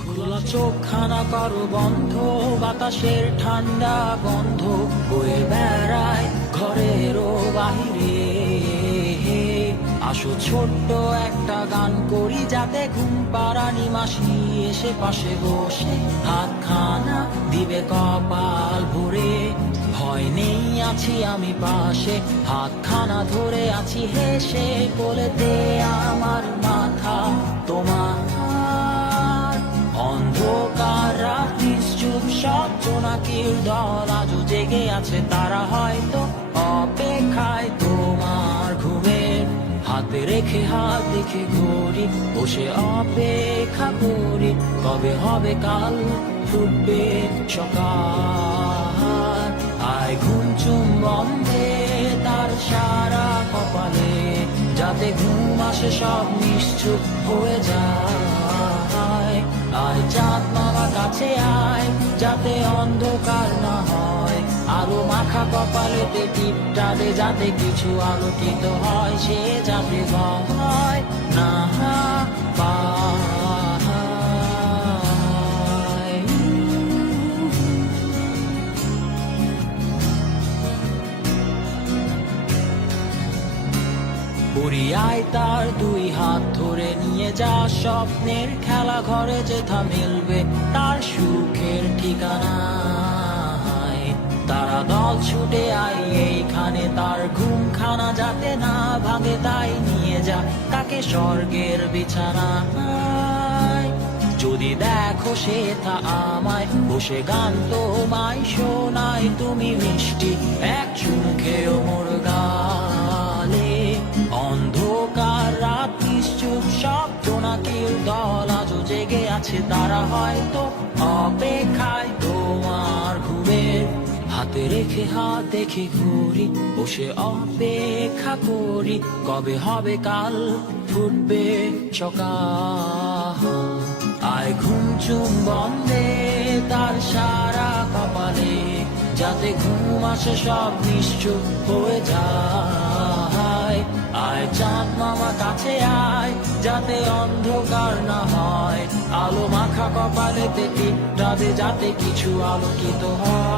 খোলা চোখখানা করো বন্ধ, বাতাসের ঠান্ডা গন্ধ বয়ে বেড়ায় ঘরেরও বাহিরে। আসো ছোট্ট একটা গান করি, যাতে ঘুম পাড়ানি মাসি এসে পাশে বসে হাতখানা দিবে কপাল ভরে। ভয় নেই, আছি আমি পাশে, হাতখানা ধরে আছি হেসে, কোলেতে আমার মাথা তোমার। অন্ধকার রাত্রি চুপ, সব জোনাকির দল আজও জেগে আছে, তারা হয়তো অপেক্ষায় তোমার ঘুমের। হাতে রেখে হাত দেখে ঘড়ি, বসে অপেক্ষা করি, কবে হবে কাল, ফুটবে সকাল। আয় ঘুম চুম্বন দে তার সারা কপালে, যাতে ঘুম আসে সব নিশ্চুপ হয়ে যায়। আয় চাঁদ মামা কাছে আয়, যাতে অন্ধকার না হয়, আলো মাখা কপালেতে টিপটা দে, যাতে কিছু আলোকিত হয়, সে যাতে ভয় না পায়। পুরিয়ায় তার দুই হাত ধরে নিয়ে যা, স্বপ্নের খেলা ঘরে যেথা মিলবে তার সুখের ঠিকানা। তারা দল ছুটে আই এইখানে, তার ঘুমখানা যাতে না ভাঙে, তাই নিয়ে যা তাকে স্বর্গের বিছানায়। যদি দেখো সে তা আমায় বসে গান তোমায় শোনায়, তুমি মিষ্টি এক চুমু খেয়েও মোর গালে। অন্ধকার রাত্রি চুপ, সব জোনাকির দল আজও জেগে আছে, তারা হয়তো অপেক্ষায় তোমার ঘুমের। হাতে রেখে হাত দেখে ঘুরি, বসে অপেক্ষা করি, কবে হবে কাল, ফুটবে সকাল। আয় ঘুম চুম্বন দে তার সারা কপালে, যাতে ঘুম আসে সব নিশ্চুপ হয়ে যায়। আয় চাঁদ মামা কাছে আয়, যাতে অন্ধকার না হয়, আলো মাখা কপালেতে টিপটা দে, যাতে কিছু আলোকিত হয়।